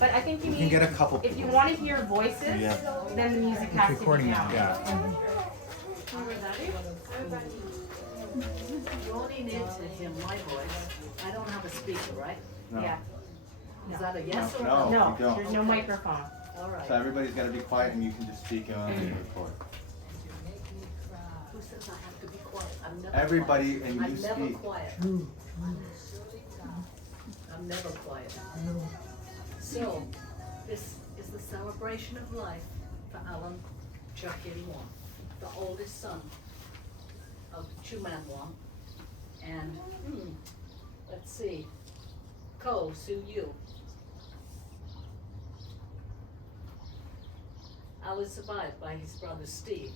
But I think you You can need, get a couple. if you want to hear voices, Yeah. then the music It's has to be recording down. now. Yeah. You only need to hear my voice. I don't have a speaker, right? No. Yeah. Is that a yes or a No. no? No, you don't. there's no Okay. microphone. All right. So everybody's got to be quiet, and you can just speak on the record. Who says I have to be quiet? I'm never Everybody, quiet. and you I'm never speak. quiet. I'm never quiet. So, this is the celebration of life for Alan Chakiri Wong, the oldest son of Chuman Wong. And, let's see, Ko Su Yu. Alan is survived by his brothers Steve,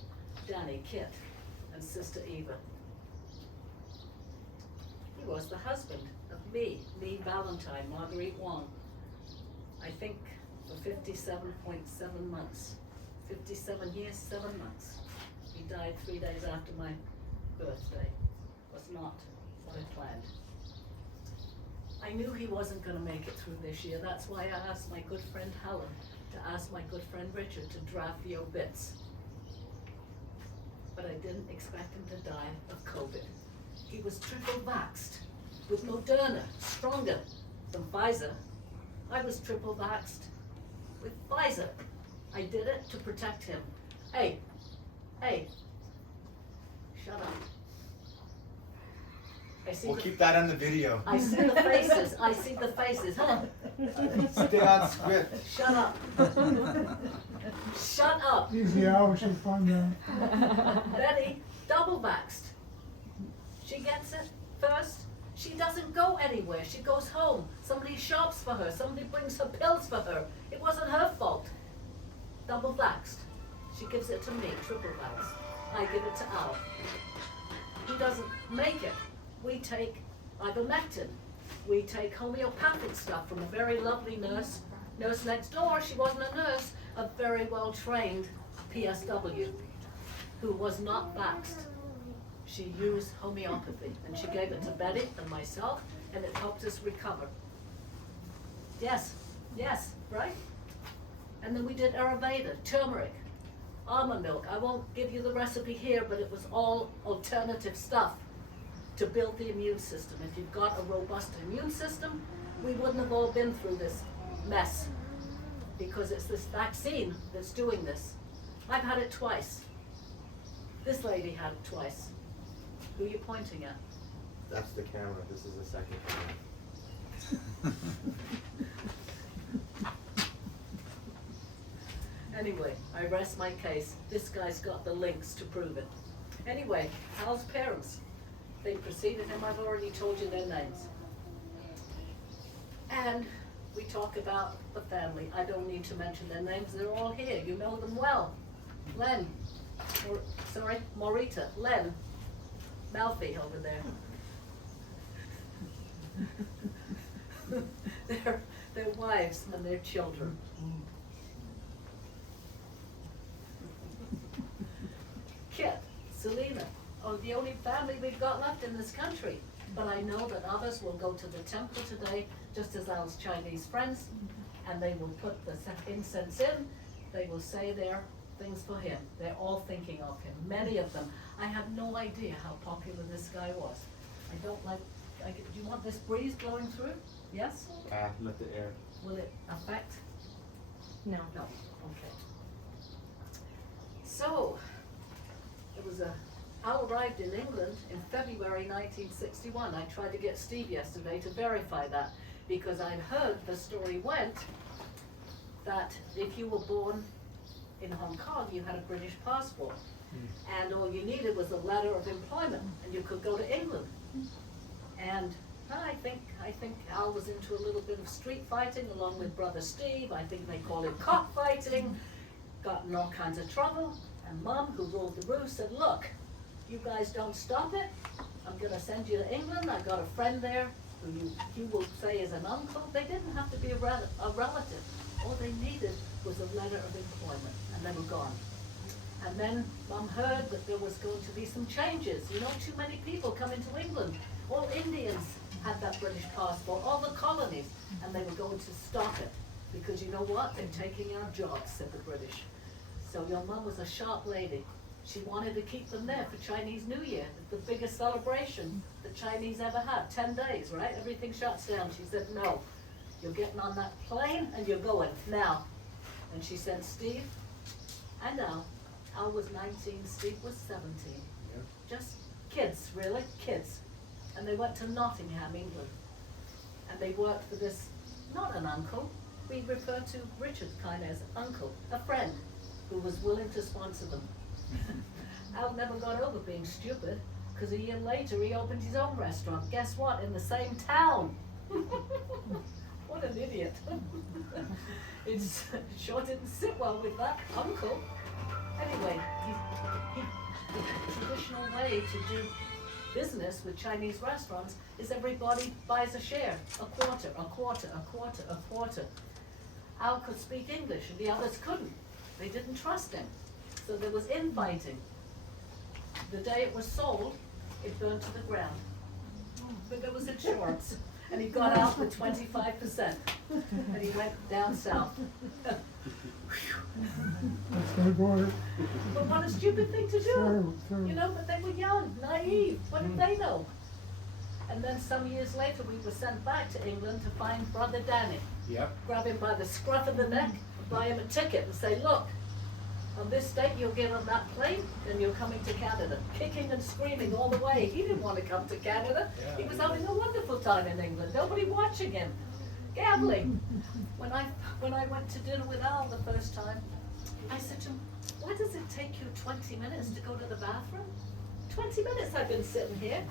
Danny, Kit, and sister Eva. He was the husband of me, Valentine, Marguerite Wong, I think for 57.7 months. 57 years, 7 months. He died 3 days after my birthday. Was not what I planned. I knew he wasn't going to make it through this year. That's why I asked my good friend Helen to ask my good friend Richard to draft the obits. But I didn't expect him to die of COVID. He was triple vaxxed with Moderna, stronger than Pfizer. I was triple vaxxed with Pfizer. I did it to protect him. Hey, shut up. I see We'll the, keep that on the video. I see the faces, I see the faces, huh? Stay on script. Shut up. Shut up. Easy hours of fun now. Betty, double vaxxed. She gets it first. She doesn't go anywhere. She goes home. Somebody shops for her. Somebody brings her pills for her. It wasn't her fault. Double vaxxed. She gives it to me, triple vaxxed. I give it to Al. He doesn't make it. We take ivermectin. We take homeopathic stuff from a very lovely nurse next door. She wasn't a nurse, a very well-trained PSW who was not vaxxed. She used homeopathy, and she gave it to Betty and myself, and it helped us recover. Yes, right? And then we did Ayurveda, turmeric, almond milk. I won't give you the recipe here, but it was all alternative stuff to build the immune system. If you've got a robust immune system, we wouldn't have all been through this mess, because it's this vaccine that's doing this. I've had it twice. This lady had it twice. Who are you pointing at? That's the camera. This is the second camera. Anyway, I rest my case. This guy's got the links to prove it. Anyway, Al's parents, they preceded him. I've already told you their names. And we talk about the family. I don't need to mention their names. They're all here. You know them well. Len, Morita, Len, Malfi over there. Their wives and their children. Kit, Selena, the only family we've got left in this country. But I know that others will go to the temple today, just as Al's Chinese friends, and they will put the incense in. They will say their things for him. They're all thinking of him, many of them. I have no idea how popular this guy was. I don't like, do you want this breeze blowing through? Yes? Let the air. Will it affect? No. No, okay. So, it was Al arrived in England in February 1961. I tried to get Steve yesterday to verify that, because I'd heard the story went that if you were born in Hong Kong, you had a British passport. And all you needed was a letter of employment, and you could go to England. And I think Al was into a little bit of street fighting along with brother Steve. I think they call it cockfighting. Got in all kinds of trouble. And Mom, who ruled the roost, said, look, you guys don't stop it. I'm gonna send you to England. I got a friend there who you will say is an uncle. They didn't have to be a relative. All they needed was a letter of employment, and they were gone. And then Mom heard that there was going to be some changes. You know, too many people coming to England. All Indians had that British passport, all the colonies, and they were going to stop it. because you know what? They're taking our jobs, said the British. So your mum was a sharp lady. She wanted to keep them there for Chinese New Year, the biggest celebration the Chinese ever had, 10 days, right? Everything shuts down. She said, no, you're getting on that plane and you're going now. And she sent Steve and Al. Al was 19, Steve was 17. Yep. Just kids, really, kids. And they went to Nottingham, England. And they worked for this, not an uncle, we refer to Richard kind of as uncle, a friend who was willing to sponsor them. Al never got over being stupid, because a year later he opened his own restaurant. Guess what? In the same town. What an idiot. It sure didn't sit well with that uncle. Anyway, the traditional way to do business with Chinese restaurants is everybody buys a share, a quarter, a quarter, a quarter, a quarter. Al could speak English and the others couldn't. They didn't trust him. So there was infighting. The day it was sold, it burned to the ground. But there was insurance. And he got out with 25%. And he went down south. That's my boy. But what a stupid thing to do. True. You know, but they were young, naive. What did they know? And then some years later, we were sent back to England to find Brother Danny. Yep. Grab him by the scruff of the neck, buy him a ticket and say, look, on this date you'll get on that plane and you're coming to Canada. Kicking and screaming all the way. He didn't want to come to Canada. Yeah, He was he having a wonderful time in England. Nobody watching him. Gambling. When I went to dinner with Al the first time, I said to him, why does it take you 20 minutes to go to the bathroom? 20 minutes I've been sitting here.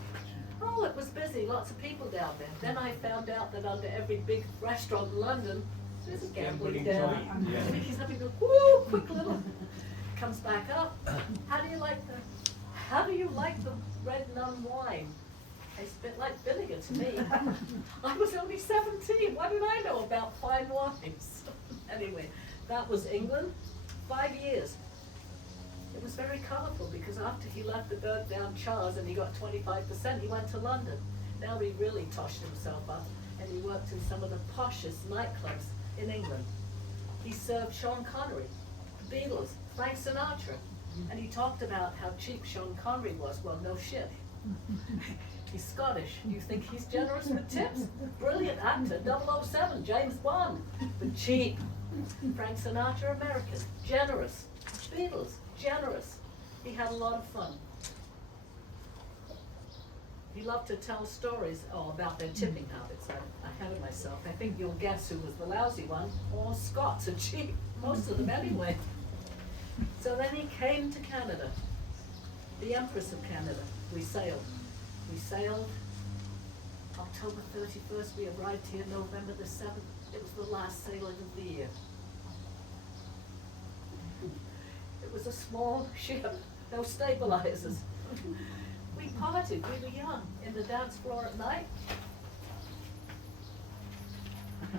Oh, it was busy, lots of people down there. Then I found out that under every big restaurant in London, there's a gambling den. Yeah. He's having a whoo, quick little, comes back up. How do you like the red nun wine? Tastes a bit like vinegar to me. I was only 17, what did I know about fine wines? Anyway, that was England, 5 years. It was very colourful because after he left the burnt down Chars and he got 25%, he went to London. Now he really toshed himself up and he worked in some of the poshest nightclubs in England. He served Sean Connery, the Beatles, Frank Sinatra, and he talked about how cheap Sean Connery was. Well, no shit. He's Scottish. You think he's generous with tips? Brilliant actor, 007, James Bond, but cheap. Frank Sinatra, American, generous. Beatles, generous. He had a lot of fun. He loved to tell stories about their tipping habits. I'm ahead of myself. I think you'll guess who was the lousy one. All Scots are cheap, most of them anyway. So then he came to Canada, the Empress of Canada. We sailed. We sailed October 31st. We arrived here November the 7th. It was the last sailing of the year. It was a small ship, no stabilizers. We parted, we were young, in the dance floor at night.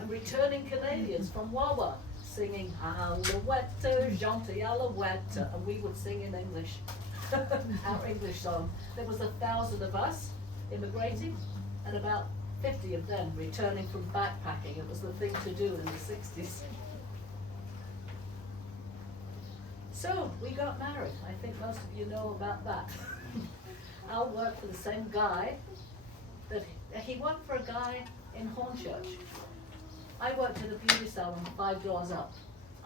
And returning Canadians from Wawa singing Alouette, Gentil Alouette, and we would sing in English, our English song. There was 1,000 of us immigrating and about 50 of them returning from backpacking. It was the thing to do in the 60s. So we got married. I think most of you know about that. Al worked for the same guy that he worked for a guy in Hornchurch. I worked at a beauty salon 5 doors up.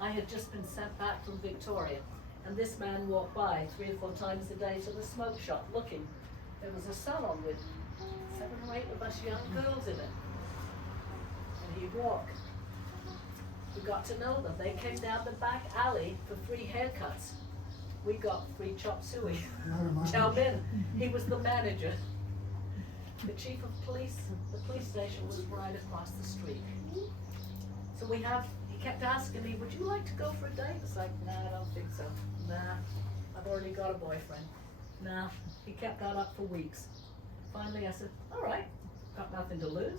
I had just been sent back from Victoria, and this man walked by 3 or 4 times a day to the smoke shop looking. There was a salon with 7 or 8 of us young girls in it. And he'd walk. We got to know them. They came down the back alley for free haircuts. We got free chop suey. Chow Bin. He was the manager. The chief of police, the police station was right across the street. So he kept asking me, would you like to go for a date? It's like, nah, I don't think so. Nah, I've already got a boyfriend. Nah, he kept that up for weeks. Finally I said, all right, got nothing to lose.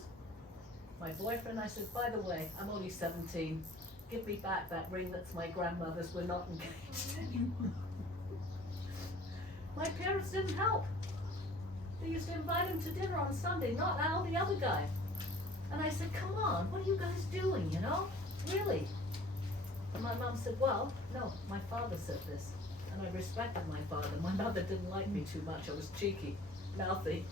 My boyfriend, I said, by the way, I'm only 17. Give me back that ring that's my grandmother's. We're not engaged. My parents didn't help. They used to invite him to dinner on Sunday, not Al, the other guy. And I said, come on, what are you guys doing, you know? Really? my mum said, well, no, my father said this. And I respected my father. My mother didn't like me too much. I was cheeky, mouthy.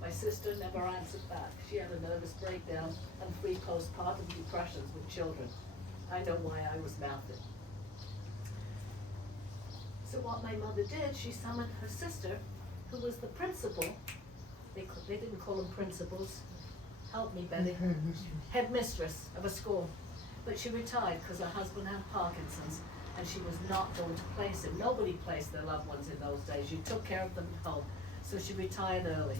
My sister never answered back. She had a nervous breakdown and 3 postpartum depressions with children. I know why I was mouthy. So what my mother did, she summoned her sister, who was the principal. They didn't call them principals. Help me, Betty. Headmistress of a school. But she retired because her husband had Parkinson's and she was not going to place him. Nobody placed their loved ones in those days. You took care of them at home. So she retired early.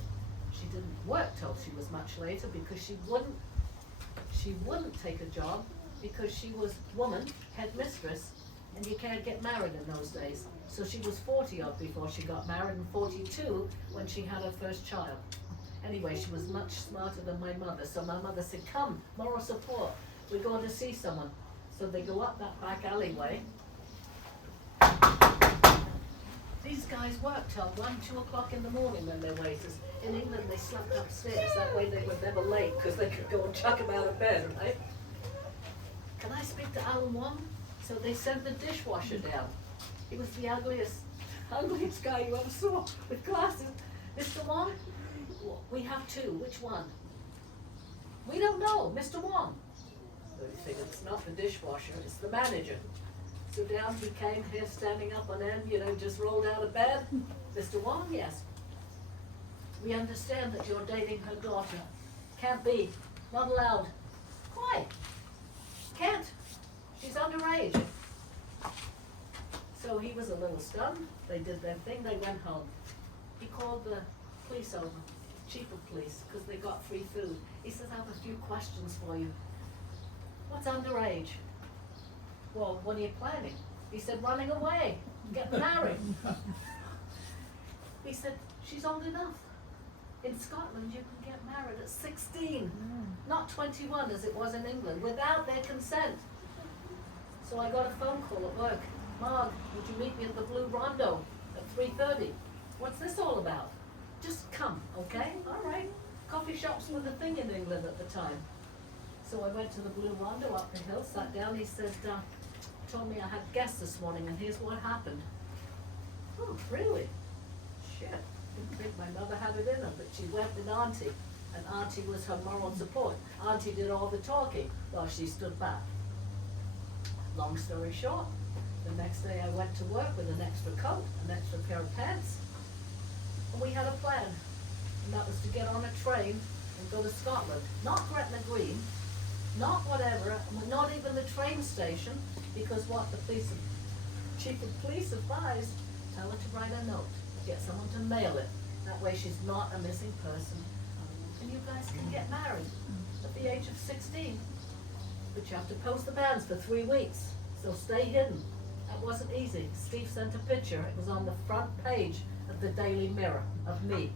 She didn't work till she was much later because she wouldn't take a job because she was woman, headmistress, and you can't get married in those days. So she was 40 odd before she got married and 42 when she had her first child. Anyway, she was much smarter than my mother. So my mother said, come, moral support. We're going to see someone. So they go up that back alleyway. These guys work till 1, 2 o'clock in the morning when they're waiters. In England, they slept upstairs. That way they were never late because they could go and chuck them out of bed, right? Can I speak to Alan Wong? So they sent the dishwasher down. He was the ugliest guy you ever saw with glasses. Mr. Wong? We have 2. Which one? We don't know. Mr. Wong. So he figured it's not the dishwasher, it's the manager. So down he came here standing up on end, just rolled out of bed. Mr. Wong, yes. We understand that you're dating her daughter. Can't be. Not allowed. Why? Can't. She's underage. So he was a little stunned. They did their thing. They went home. He called the police over, chief of police, because they got free food. He says, I have a few questions for you. What's underage? Well, what are you planning? He said, running away, getting married. He said, she's old enough. In Scotland, you can get married at 16, not 21 as it was in England, without their consent. So I got a phone call at work. Marg, would you meet me at the Blue Rondo at 3:30? What's this all about? Just come, okay? All right. Coffee shops were the thing in England at the time. So I went to the Blue Rondo up the hill, sat down. He said, told me I had guests this morning, and here's what happened. Oh, really? Shit. Didn't think my mother had it in her, but she went with Auntie, and Auntie was her moral support. Auntie did all the talking while she stood back. Long story short, the next day I went to work with an extra coat, an extra pair of pants, and we had a plan, and that was to get on a train and go to Scotland. Not Gretna Green, not whatever, not even the train station, because what the chief of police advised, tell her to write a note, get someone to mail it. That way she's not a missing person. And you guys can get married at the age of 16. But you have to post the banns for 3 weeks, so stay hidden. That wasn't easy. Steve sent a picture. It was on the front page of the Daily Mirror of me.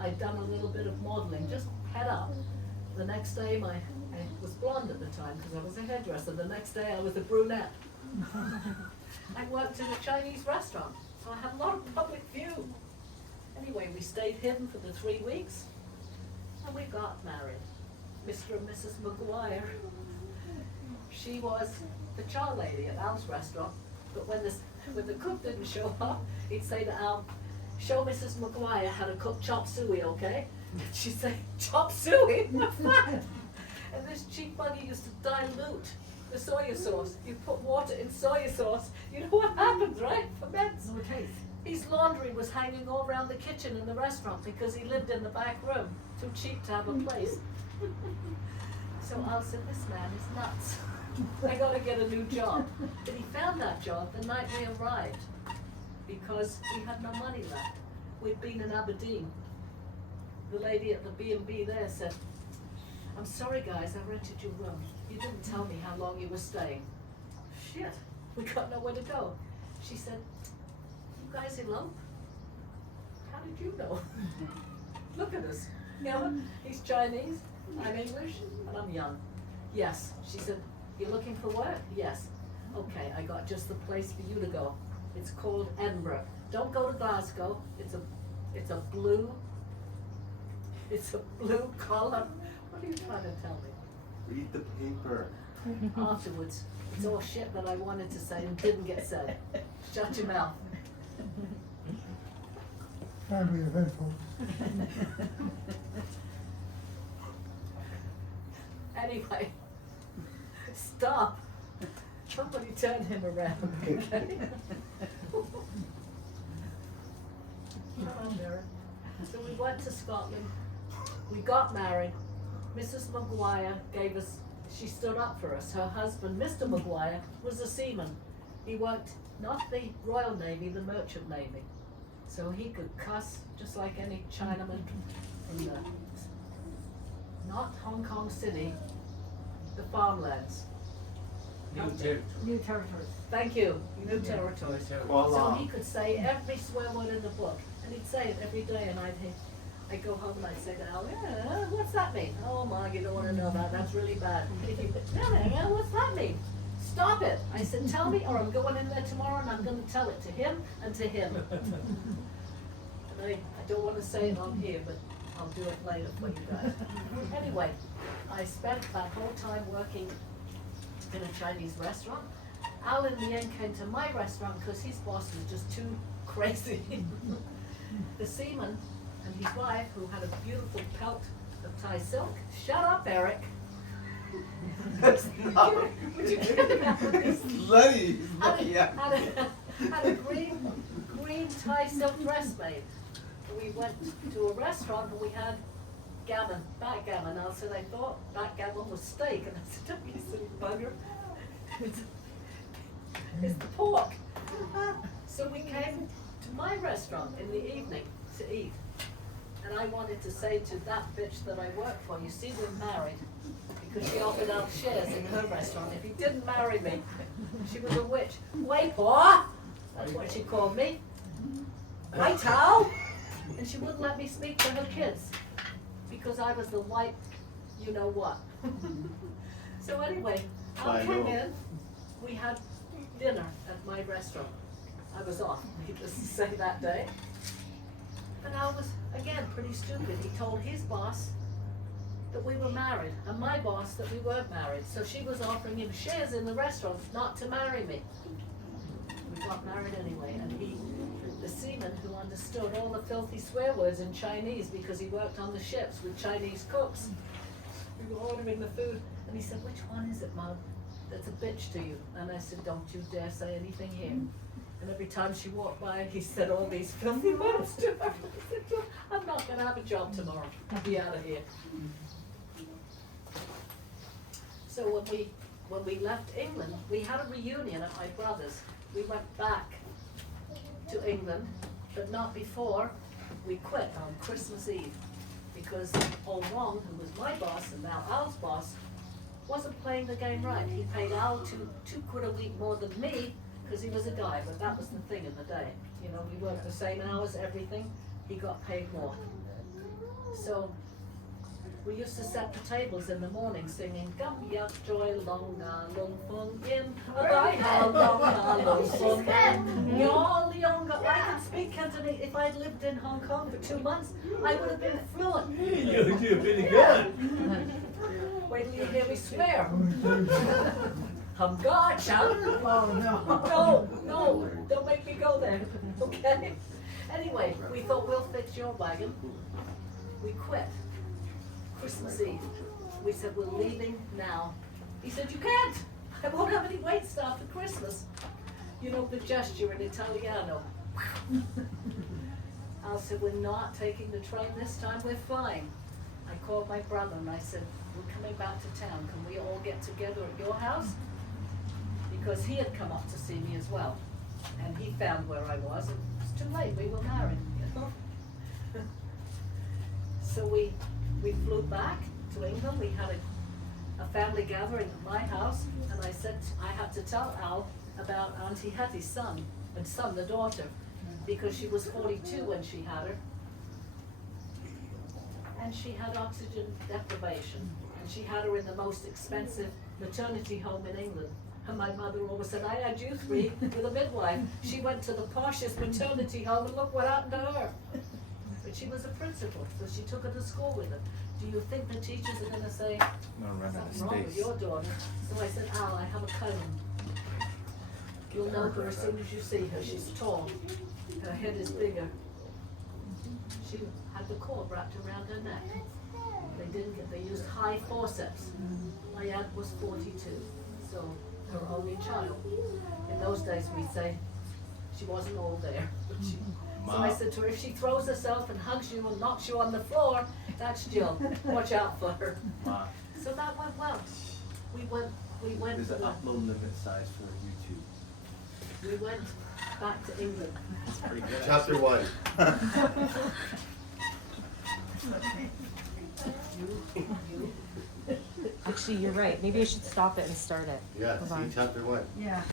I'd done a little bit of modeling, just head up. The next day, I was blonde at the time because I was a hairdresser. The next day, I was a brunette. I worked in a Chinese restaurant, so I had a lot of public view. Anyway, we stayed hidden for the 3 weeks, and we got married. Mr. and Mrs. McGuire. She was the chow lady at Al's restaurant, but when the cook didn't show up, he'd say to Al, show Mrs. McGuire how to cook chop suey, okay? And she'd say, chop suey? What's that? And this cheap buggy used to dilute the soy sauce. You put water in soy sauce, you know what happens, right? Ferments. No taste. His laundry was hanging all around the kitchen in the restaurant because he lived in the back room. Too cheap to have a place. So Al said, this man is nuts. I gotta get a new job. But he found that job the night we arrived because we had no money left. We'd been in Aberdeen. The lady at the B&B there said, I'm sorry guys, I rented your room. You didn't tell me how long you were staying. Shit, we got nowhere to go. She said, you guys elope? How did you know? Look at us. You know, he's Chinese, I'm English, and I'm young. Yes, she said, you're looking for work? Yes. Okay, I got just the place for you to go. It's called Edinburgh. Don't go to Glasgow. It's a blue collar. What are you trying to tell me? Read the paper. Afterwards, it's all shit that I wanted to say and didn't get said. Shut your mouth. Family eventful. Anyway, stop. Somebody turn him around, okay? Come on, Mary. So we went to Scotland. We got married. Mrs. Maguire gave us, she stood up for us. Her husband, Mr. Maguire, was a seaman. He worked not the Royal Navy, the Merchant Navy. So he could cuss just like any Chinaman from the, not Hong Kong City, the farmlands. New territory. Thank you, new territories. So Voila. he could say every swear word in the book, and he'd say it every day, and I'd go home and I'd say to Al, yeah, what's that mean? Oh, Mom, you don't want to know that, that's really bad. Yeah, what's that mean? Stop it. I said, tell me, or I'm going in there tomorrow and I'm going to tell it to him and to him. And I don't want to say it on here, but I'll do it later for you guys. Anyway, I spent that whole time working in a Chinese restaurant. Al in the end came to my restaurant because his boss was just too crazy. The seaman and his wife, who had a beautiful pelt of Thai silk. Shut up, Eric. That's not. Would you get me out of this? Lenny. Had Yeah. a green Thai silk dress made. We went to a restaurant and we had gammon, backgammon. I said, I thought backgammon was steak. And I said, don't you silly bugger. It's the pork. So we came to my restaurant in the evening to eat. And I wanted to say to that bitch that I work for, you see, we're married. Because she offered out shares in her restaurant. If he didn't marry me, she was a witch. Wait, paw! That's what she called me. Wait, Tal! And she wouldn't let me speak to her kids. Because I was the white, you know what. So anyway, I came in, we had dinner at my restaurant. I was off, needless to say, that day. And I was, again, pretty stupid. He told his boss that we were married, and my boss that we weren't married. So she was offering him shares in the restaurant not to marry me. We got married anyway, and he, the seaman who understood all the filthy swear words in Chinese because he worked on the ships with Chinese cooks. We were ordering the food, and he said, which one is it, Mom, that's a bitch to you? And I said, don't you dare say anything here. And every time she walked by, he said all these filthy words to her. I said, I'm not going to have a job tomorrow. I'll be out of here. So when we left England, we had a reunion at my brother's. We went back to England, but not before we quit on Christmas Eve. Because old Wong, who was my boss and now Al's boss, wasn't playing the game right. He paid Al two quid a week more than me, because he was a guy, but that was the thing in the day. You know, we worked the same hours, everything, he got paid more. So, we used to set the tables in the morning singing, Gum yak joy long na long fung in, abai ha long na long fung in, Yol yonga. I can speak Cantonese. If I'd lived in Hong Kong for 2 months, I would have been fluent. You're pretty good. Wait till you hear me swear. Hum God, shout. Oh, no. No, don't make me go there, okay? Anyway, we thought we'll fix your wagon. We quit. Christmas Eve. We said we're leaving now. He said, you can't. I won't have any wait staff for Christmas. You know the gesture in Italiano. I said, we're not taking the train this time, we're flying. I called my brother and I said, we're coming back to town. Can we all get together at your house? Because he had come up to see me as well. And he found where I was, and it's too late, we were married, you know? So we flew back to England. We had a family gathering at my house, and I said, I had to tell Al about Auntie Hattie's son, and son, the daughter, because she was 42 when she had her. And she had oxygen deprivation, and she had her in the most expensive maternity home in England. And my mother always said, I had you three with a midwife. She went to the poshest maternity home, and look what happened to her. But she was a principal, so she took her to school with her. do you think the teachers are gonna say I'm gonna run out of something wrong with space. your daughter? So I said, Al, I have a comb. You'll know her as soon as you see her. She's tall. Her head is bigger. She had the cord wrapped around her neck. They used high forceps. My aunt was 42, so her only child. In those days, we'd say she wasn't all there. So I said to her, if she throws herself and hugs you and knocks you on the floor, that's Jill. Watch out for her. Ma, So that went well. We went there's to an the, upload limit size for YouTube. we went back to England. It's pretty good. Chapter 1. Actually, you're right. Maybe I should stop it and start it. Yeah, Hold see, on. chapter 1. Yeah.